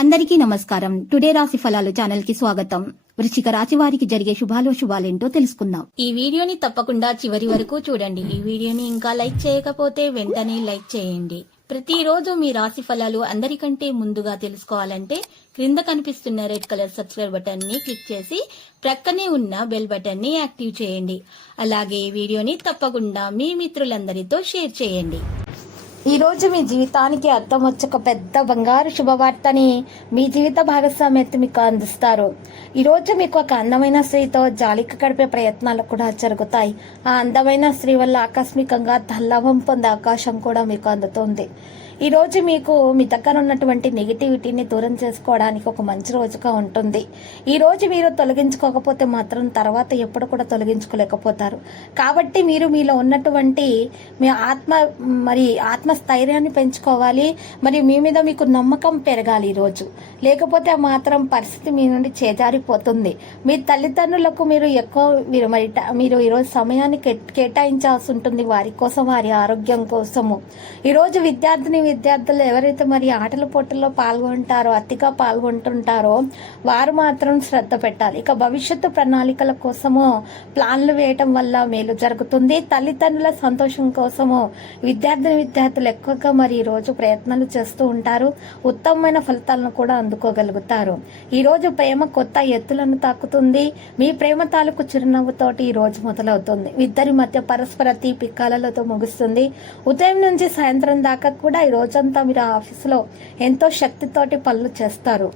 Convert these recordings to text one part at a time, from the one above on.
అందరికీ నమస్కారం. టుడే రాశి ఫలాలు ఛానల్ కి స్వాగతం. వృశ్చిక రాశి వారికి జరిగే శుభాలేంటో తెలుసుకుందాం. ఈ వీడియోని తప్పకుండా చివరి వరకు చూడండి. ఈ వీడియోని ఇంకా లైక్ చేయకపోతే వెంటనే లైక్ చేయండి. ప్రతిరోజు మీ రాశి ఫలాలు అందరికంటే ముందుగా తెలుసుకోవాలంటే క్రింద కనిపిస్తున్న రెడ్ కలర్ సబ్స్క్రైబ్ బటన్ ని క్లిక్ చేసి ప్రక్కనే ఉన్న బెల్ బటన్ ని యాక్టివ్ చేయండి. అలాగే ఈ వీడియోని తప్పకుండా మీ మిత్రులందరితో షేర్ చేయండి. ఈ రోజు మీ జీవితానికి అర్థం వచ్చే ఒక పెద్ద బంగారు శుభవార్తని మీ జీవిత భాగస్వామి మీకు అందిస్తారు. ఈ రోజు మీకు ఒక అందమైన స్త్రీతో జాలిక గడిపే ప్రయత్నాలు కూడా జరుగుతాయి. ఆ అందమైన స్త్రీ వల్ల ఆకస్మికంగా ధనలాభం పొందే అవకాశం కూడా మీకు అందుతుంది. ఈ రోజు మీకు మీ దగ్గర ఉన్నటువంటి నెగిటివిటీని దూరం చేసుకోవడానికి ఒక మంచి రోజుగా ఉంటుంది. ఈ రోజు మీరు తొలగించుకోకపోతే మాత్రం తర్వాత ఎప్పుడు కూడా తొలగించుకోలేకపోతారు. కాబట్టి మీరు మీలో ఉన్నటువంటి మీ ఆత్మస్థైర్యాన్ని పెంచుకోవాలి. మరియు మీ మీద మీకు నమ్మకం పెరగాలి ఈ రోజు. లేకపోతే మాత్రం పరిస్థితి మీ నుండి చేజారిపోతుంది. మీ తల్లిదండ్రులకు మీరు ఈరోజు సమయాన్ని కేటాయించాల్సి ఉంటుంది. వారి కోసం, వారి ఆరోగ్యం కోసము. ఈరోజు విద్యార్థులు ఎవరైతే మరి ఆటల పోటీల్లో పాల్గొంటారో, అతిగా పాల్గొంటుంటారో వారు మాత్రం శ్రద్ధ పెట్టాలి. ఇక భవిష్యత్తు ప్రణాళికల కోసము ప్లాన్లు వేయటం వల్ల మేలు జరుగుతుంది. తల్లిదండ్రుల సంతోషం కోసము విద్యార్థులు ఎక్కువగా మరి ఈ రోజు ప్రయత్నాలు చేస్తూ ఉంటారు. ఉత్తమమైన ఫలితాలను కూడా అందుకోగలుగుతారు. ఈ రోజు ప్రేమ కొత్త ఎత్తులను తాకుతుంది. మీ ప్రేమ తాలూకు చిరునవ్వుతోటి ఈ రోజు మొదలవుతుంది. ఇద్దరి మధ్య పరస్పర తీపి కలలతో ముగుస్తుంది. ఉదయం నుంచి సాయంత్రం దాకా కూడా ఈ రోజంతా మీరు ఆఫీసులో ఎంతో శక్తితోటి పనులు చేస్తారు.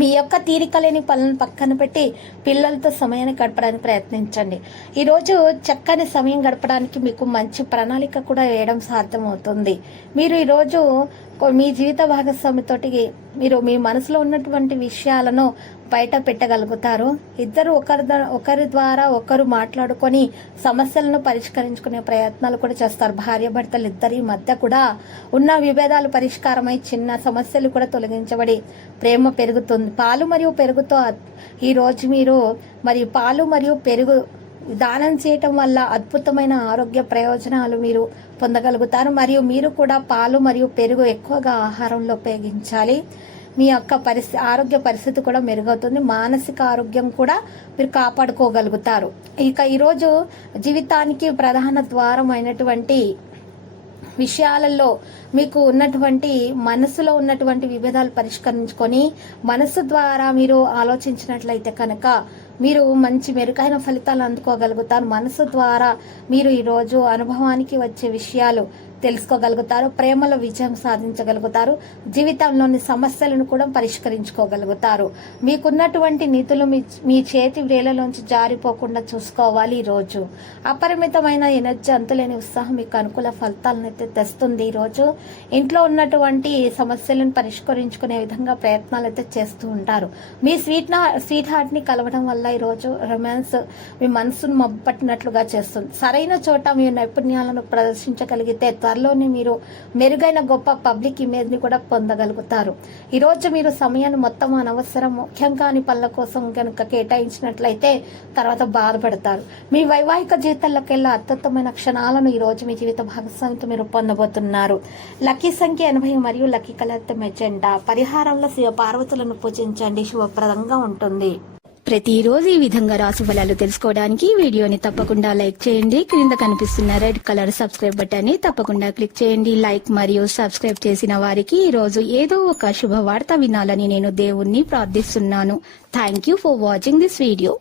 మీ యొక్క తీరిక లేని పనులను పక్కన పెట్టి పిల్లలతో సమయాన్ని గడపడానికి ప్రయత్నించండి. ఈరోజు చక్కని సమయం గడపడానికి మీకు మంచి ప్రణాళిక కూడా వేయడం సాధ్యమవుతుంది. మీరు ఈరోజు మీ జీవిత భాగస్వామితోటి మీరు మీ మనసులో ఉన్నటువంటి విషయాలను బయట పెట్టగలుగుతారు. ఇద్దరు ఒకరి ద్వారా ఒకరు మాట్లాడుకొని సమస్యలను పరిష్కరించుకునే ప్రయత్నాలు కూడా చేస్తారు. భార్యాభర్తలు ఇద్దరి మధ్య కూడా ఉన్న విభేదాలు పరిష్కారమై చిన్న సమస్యలు కూడా తొలగించబడి ప్రేమ పెరుగుతుంది. పాలు మరియు పెరుగుతో ఈ రోజు మీరు పాలు మరియు పెరుగు దానం చేయటం వల్ల అద్భుతమైన ఆరోగ్య ప్రయోజనాలు మీరు పొందగలుగుతారు. మరియు మీరు కూడా పాలు మరియు పెరుగు ఎక్కువగా ఆహారంలో ఉపయోగించాలి. మీ యొక్క ఆరోగ్య పరిస్థితి కూడా మెరుగవుతుంది. మానసిక ఆరోగ్యం కూడా మీరు కాపాడుకోగలుగుతారు. ఇక ఈరోజు జీవితానికి ప్రధాన ద్వారం అయినటువంటి విషయాలలో మీకు ఉన్నటువంటి మనసులో ఉన్నటువంటి విభేదాలు పరిష్కరించుకొని మనసు ద్వారా మీరు ఆలోచించినట్లయితే కనుక మీరు మంచి మెరుగైన ఫలితాలు అందుకోగలుగుతారు. మనసు ద్వారా మీరు ఈరోజు అనుభవానికి వచ్చే విషయాలు తెలుసుకోగలుగుతారు. ప్రేమలో విజయం సాధించగలుగుతారు. జీవితంలోని సమస్యలను కూడా పరిష్కరించుకోగలుగుతారు. మీకున్నటువంటి నిధులు మీ చేతి వేలలోంచి జారిపోకుండా చూసుకోవాలి. ఈ రోజు అపరిమితమైన ఎనర్జీ, అంతులేని ఉత్సాహం మీకు అనుకూల ఫలితాలను అయితే తెస్తుంది. ఈ రోజు ఇంట్లో ఉన్నటువంటి సమస్యలను పరిష్కరించుకునే విధంగా ప్రయత్నాలు అయితే చేస్తూ ఉంటారు. మీ స్వీట్ హార్ట్ ని కలవడం వల్ల ఈ రోజు రొమాన్స్ మీ మనసును మబ్బట్టినట్లుగా చేస్తుంది. సరైన చోట మీ నైపుణ్యాలను ప్రదర్శించగలిగితే త్వరలోనే మీరు మెరుగైన గొప్ప పబ్లిక్ ఇమేజ్ ని కూడా పొందగలుగుతారు. ఈ రోజు మీరు సమయాన్ని మొత్తం అనవసరం ముఖ్యం కాని పనుల కోసం కనుక కేటాయించినట్లయితే తర్వాత బాధపడతారు. మీ వైవాహిక జీవితాల్లోకెల్లా అత్యుత్తమైన క్షణాలను ఈ రోజు మీ జీవిత భాగస్వామితో మీరు పొందబోతున్నారు. లక్కీ సంఖ్య 80 మరియు లక్కీ కలర్ మెజెండా. పరిహారంలో శివ పార్వతులను పూజించండి, శుభప్రదంగా ఉంటుంది. ప్రతిరోజు ఈ విధంగా రాశి ఫలాలు తెలుసుకోవడానికి వీడియోని తప్పకుండా లైక్ చేయండి. క్రింద కనిపిస్తున్న రెడ్ కలర్ సబ్స్క్రైబ్ బటన్ ని తప్పకుండా క్లిక్ చేయండి. లైక్ మరియు సబ్స్క్రైబ్ చేసిన వారికి ఈ రోజు ఏదో ఒక శుభవార్త వినాలని నేను దేవుణ్ణి ప్రార్థిస్తున్నాను. Thank you for watching this video.